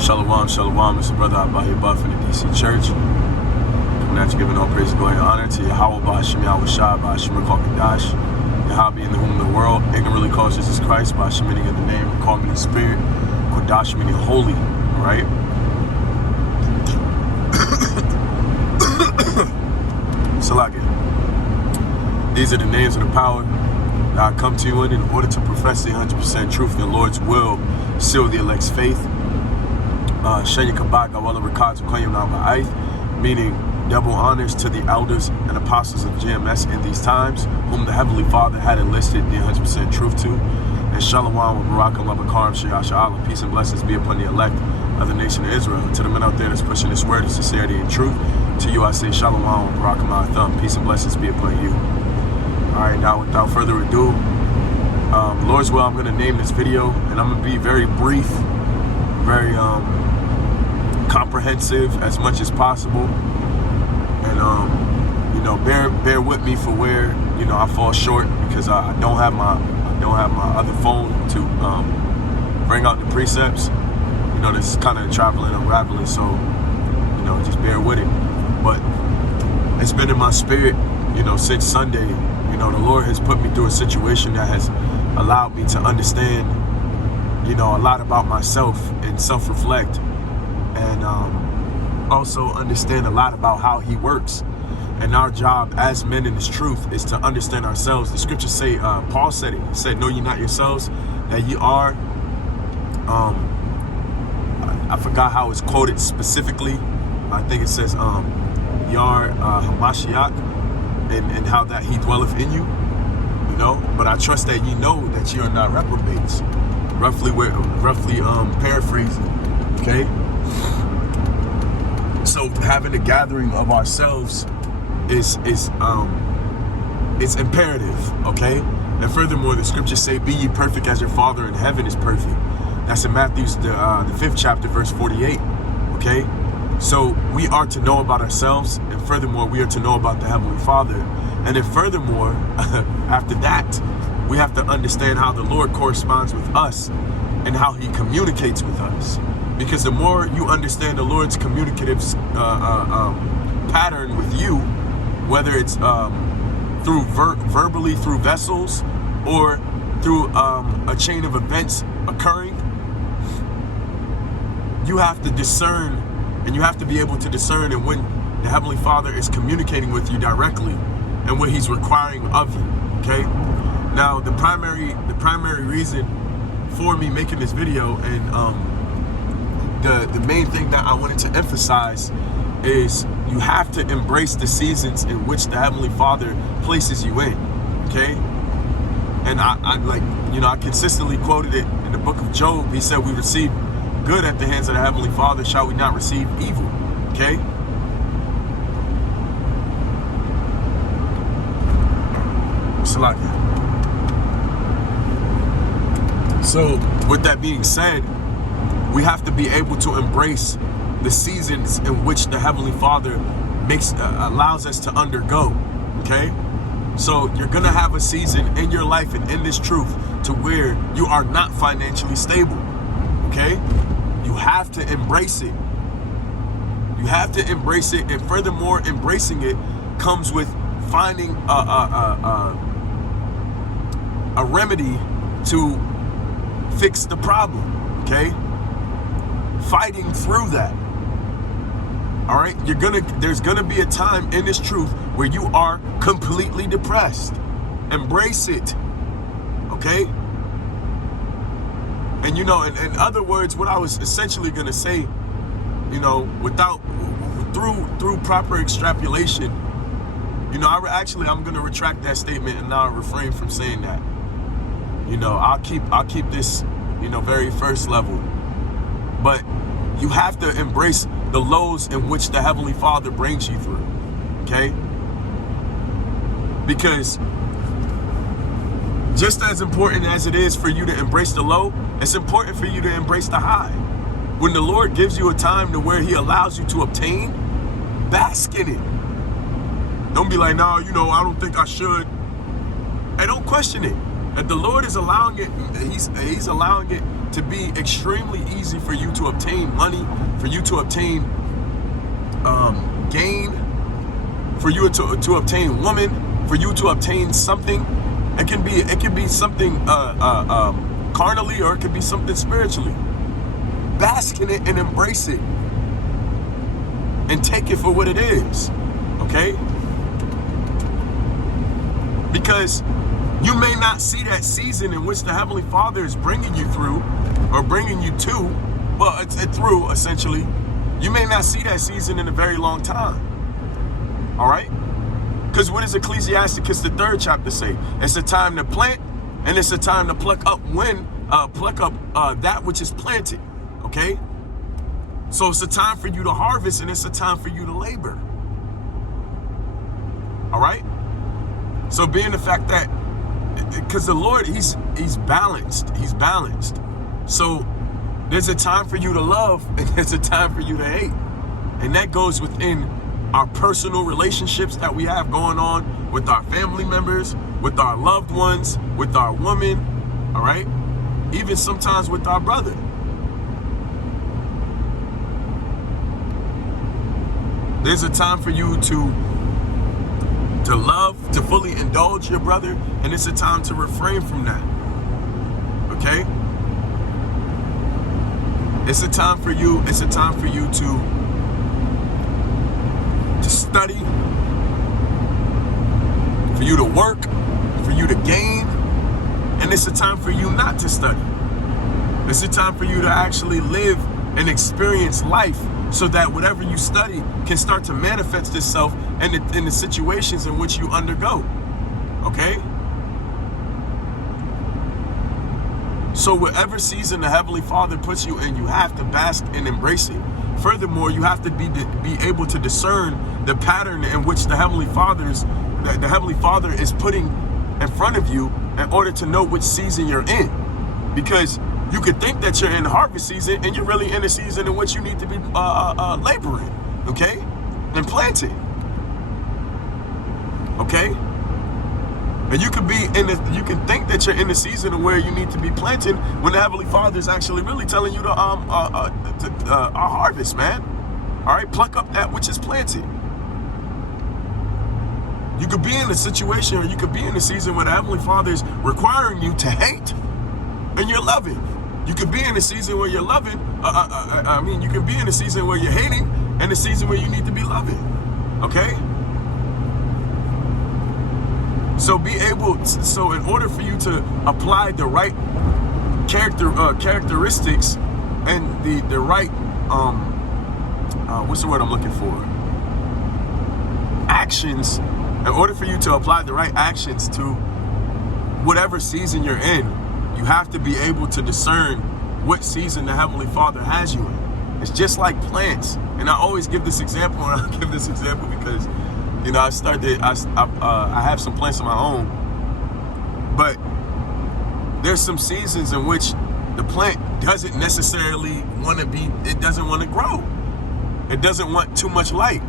Shalom, shalom. It's your brother Abahi Buff in the DC Church. Coming at you, giving all praise, glory, and honor to Yahweh, Ba'ashim Yahweh Shai, Ba'ashim Rekal Kadash, Yahweh in the whom the world, ignorantly calls Jesus Christ, Ba'ashim meaning in the name, Rekal meaning spirit, Kodash meaning holy, right? Salaki. These are the names of the power that I come to you in order to profess the 100% truth. The Lord's will seal the elect's faith. Meaning double honors to the elders and apostles of GMS in these times, whom the Heavenly Father had enlisted the 100% truth to. And Shalom wa Barakum Labakarim Shayasha Allah, peace and blessings be upon the elect of the nation of Israel. To the men out there that's pushing this word of sincerity and truth, to you I say Shalom wa Barakum Thumb, peace and blessings be upon you. Alright, now without further ado, Lord's will, I'm going to name this video, and I'm going to be very brief, very comprehensive as much as possible, and you know, bear with me for where I fall short, because I don't have my other phone to bring out the precepts. This is kind of traveling, unraveling, so just bear with it. But it's been in my spirit, since Sunday. The Lord has put me through a situation that has allowed me to understand, a lot about myself and self-reflect, and also understand a lot about how He works. And our job as men in this truth is to understand ourselves. The scriptures say, Paul said it. He said, "Know ye not yourselves that ye are." I forgot how it's quoted specifically. I think it says, "Ye are Hamashiach," and how that He dwelleth in you. But I trust that ye know that ye are not reprobates. Roughly paraphrasing. Okay. So having a gathering of ourselves is imperative, okay? And furthermore, the scriptures say, "Be ye perfect as your Father in heaven is perfect." That's in Matthew's the 5th chapter, verse 48. Okay, so we are to know about ourselves, and furthermore, we are to know about the Heavenly Father. And then furthermore, after that, we have to understand how the Lord corresponds with us and how He communicates with us. Because the more you understand the Lord's communicative pattern with you, whether it's through verbally through vessels or through a chain of events occurring, you have to discern, and you have to be able to discern and when the Heavenly Father is communicating with you directly and what He's requiring of you. Okay. Now the primary reason for me making this video, and the main thing that I wanted to emphasize, is you have to embrace the seasons in which the Heavenly Father places you in. Okay. And I consistently quoted it in the book of Job. He said, "We receive good at the hands of the Heavenly Father, shall we not receive evil?" Okay. So with that being said, we have to be able to embrace the seasons in which the Heavenly Father allows us to undergo. Okay. So you're going to have a season in your life and in this truth to where you are not financially stable. Okay. You have to embrace it. You have to embrace it. And furthermore, embracing it comes with finding a remedy to fix the problem. Okay. Fighting through that. All right. There's going to be a time in this truth where you are completely depressed. Embrace it. Okay. And in other words, what I was essentially going to say, through proper extrapolation, I'm going to retract that statement, and now refrain from saying that. I'll keep this, very first level. But you have to embrace the lows in which the Heavenly Father brings you through. Okay? Because just as important as it is for you to embrace the low, it's important for you to embrace the high. When the Lord gives you a time to where He allows you to obtain, bask in it. Don't be like, "No, I don't think I should." And don't question it. If the Lord is allowing it, He's allowing it to be extremely easy for you to obtain money, for you to obtain gain, for you to obtain woman, for you to obtain something. It can be something carnally, or it could be something spiritually. Bask in it and embrace it and take it for what it is. Okay? Because you may not see that season in which the Heavenly Father is bringing you through, or bringing you to, well, it's through, essentially. You may not see that season in a very long time. All right? Because what does Ecclesiasticus, the 3rd chapter, say? It's a time to plant, and it's a time to pluck up that which is planted. Okay? So it's a time for you to harvest, and it's a time for you to labor. All right? So being the fact that, because the Lord, he's balanced. He's balanced. So there's a time for you to love, and there's a time for you to hate. And that goes within our personal relationships that we have going on with our family members, with our loved ones, with our women, all right? Even sometimes with our brother. There's a time for you to love, to fully indulge your brother, and it's a time to refrain from that. Okay? It's a time for you to study, for you to work, for you to gain, and it's a time for you not to study. It's a time for you to actually live and experience life, so that whatever you study can start to manifest itself in the situations in which you undergo. Okay? So whatever season the Heavenly Father puts you in, you have to bask and embrace it. Furthermore, you have to be able to discern the pattern in which the Heavenly Father is putting in front of you in order to know which season you're in. Because you could think that you're in harvest season, and you're really in a season in which you need to be laboring, okay, and planting, okay. And you can think that you're in the season where you need to be planting, when the Heavenly Father is actually really telling you to harvest, man. All right, pluck up that which is planted. You could be in a situation, or you could be in a season where the Heavenly Father is requiring you to hate, and you're loving. You could be in a season where you're loving. You can be in a season where you're hating, and a season where you need to be loving. Okay? So in order for you to apply the right characteristics and the right what's the word I'm looking for? Actions. In order for you to apply the right actions to whatever season you're in, you have to be able to discern what season the Heavenly Father has you in. It's just like plants. And I always give this example, and I give this example because, you know, I have some plants of my own. But there's some seasons in which the plant doesn't necessarily it doesn't want to grow. It doesn't want too much light.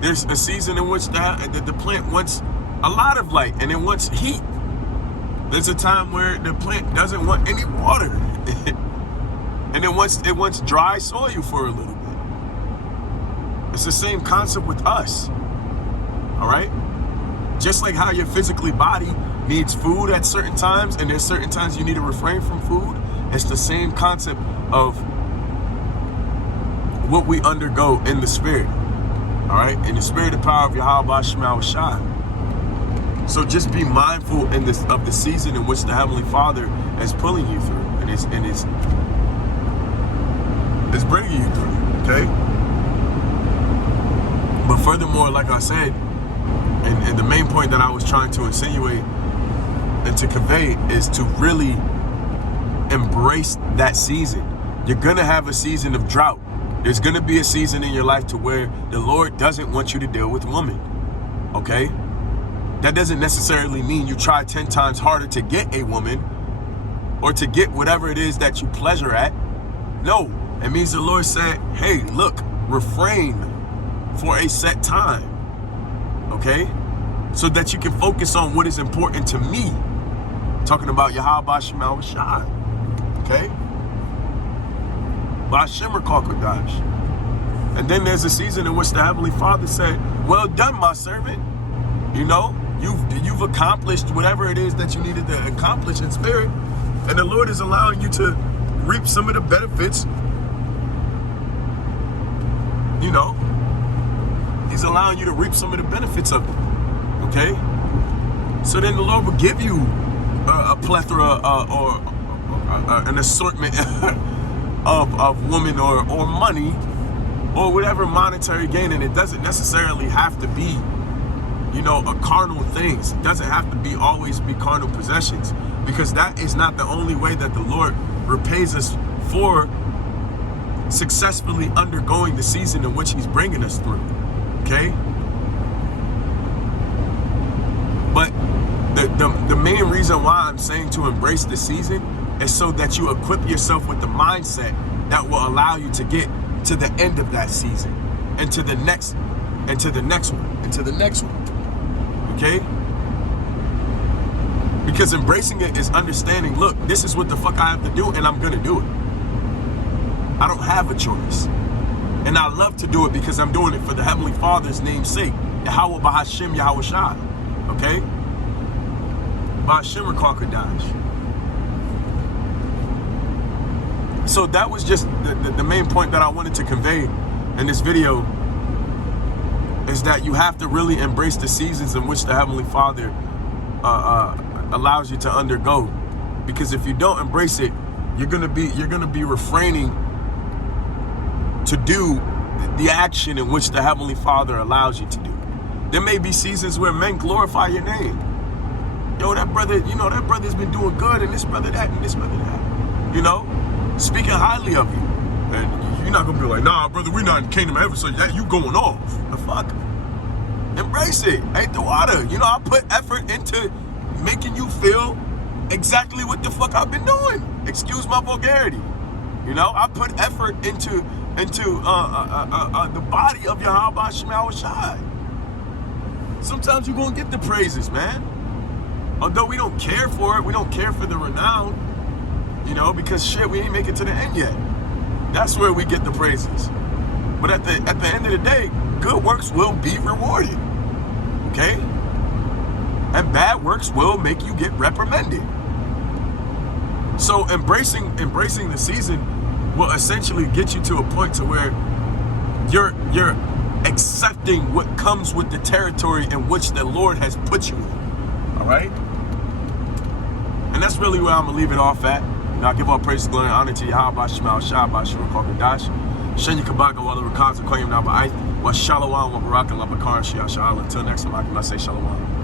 There's a season in which the plant wants a lot of light, and it wants heat. There's a time where the plant doesn't want any water. And it wants dry soil for a little bit. It's the same concept with us. All right? Just like how your physically body needs food at certain times, and there's certain times you need to refrain from food, it's the same concept of what we undergo in the spirit. All right? In the spirit and power of Yahweh Shema Shai. So just be mindful of the season in which the Heavenly Father is pulling you through, and it's bringing you through, okay? But furthermore, like I said, and the main point that I was trying to insinuate and to convey is to really embrace that season. You're gonna have a season of drought. There's gonna be a season in your life to where the Lord doesn't want you to deal with women, okay? That doesn't necessarily mean you try 10 times harder to get a woman or to get whatever it is that you pleasure at. No, it means the Lord said, hey, look, refrain for a set time, okay? So that you can focus on what is important to me. Talking about Yahweh Shema Shai, okay? Ba'Shem Rakal Kodash. And then there's a season in which the Heavenly Father said, well done, my servant. You know, you've accomplished whatever it is that you needed to accomplish in spirit. And the Lord is allowing you to reap some of the benefits. You know, He's allowing you to reap some of the benefits of it. Okay? So then the Lord will give you a plethora or an assortment of women or money or whatever monetary gain. And it doesn't necessarily have to be, you know, a carnal things. It doesn't have to always be carnal possessions, because that is not the only way that the Lord repays us for successfully undergoing the season in which He's bringing us through. Okay? But the main reason why I'm saying to embrace the season is so that you equip yourself with the mindset that will allow you to get to the end of that season and to the next and to the next one and to the next one. Okay? Because embracing it is understanding, look, this is what the fuck I have to do, and I'm gonna do it. I don't have a choice. And I love to do it because I'm doing it for the Heavenly Father's name's sake. Yahweh B'Hashem Yahweh Shai. Okay? Ba'Shem Rakal Kodash. So that was just the main point that I wanted to convey in this video, is that you have to really embrace the seasons in which the Heavenly Father allows you to undergo. Because if you don't embrace it, you're gonna be refraining to do the action in which the Heavenly Father allows you to do. There may be seasons where men glorify your name. Yo, that brother, you know, that brother's been doing good, and this brother that, and this brother that. You know, speaking highly of you. And you're not gonna be like, nah, brother, we're not in the kingdom of heaven, so that you going off. The fuck? Embrace it. Ain't the water. You know, I put effort into making you feel exactly what the fuck I've been doing. Excuse my vulgarity. You know, I put effort into the body of Yahweh Ba'Shem Yahweh Shai. Sometimes you're gonna get the praises, man. Although we don't care for it, we don't care for the renown, you know, because shit, we ain't make it to the end yet. That's where we get the praises. But at the end of the day, good works will be rewarded. Okay? And bad works will make you get reprimanded. So embracing the season will essentially get you to a point to where you're accepting what comes with the territory in which the Lord has put you in. All right? And that's really where I'm gonna leave it off at. You know, I give all praise, glory, and honor to Yahweh Ba'Shem Yahweh Shai, Ba'Shem Rakal Kodash. Shenya Kabaka, Wala Rakaz, Akoyim Naba'ai, Wa Shalom, Wa Barak, and Labakar, Shia Sha'ala. Until next time, I can say Shalom.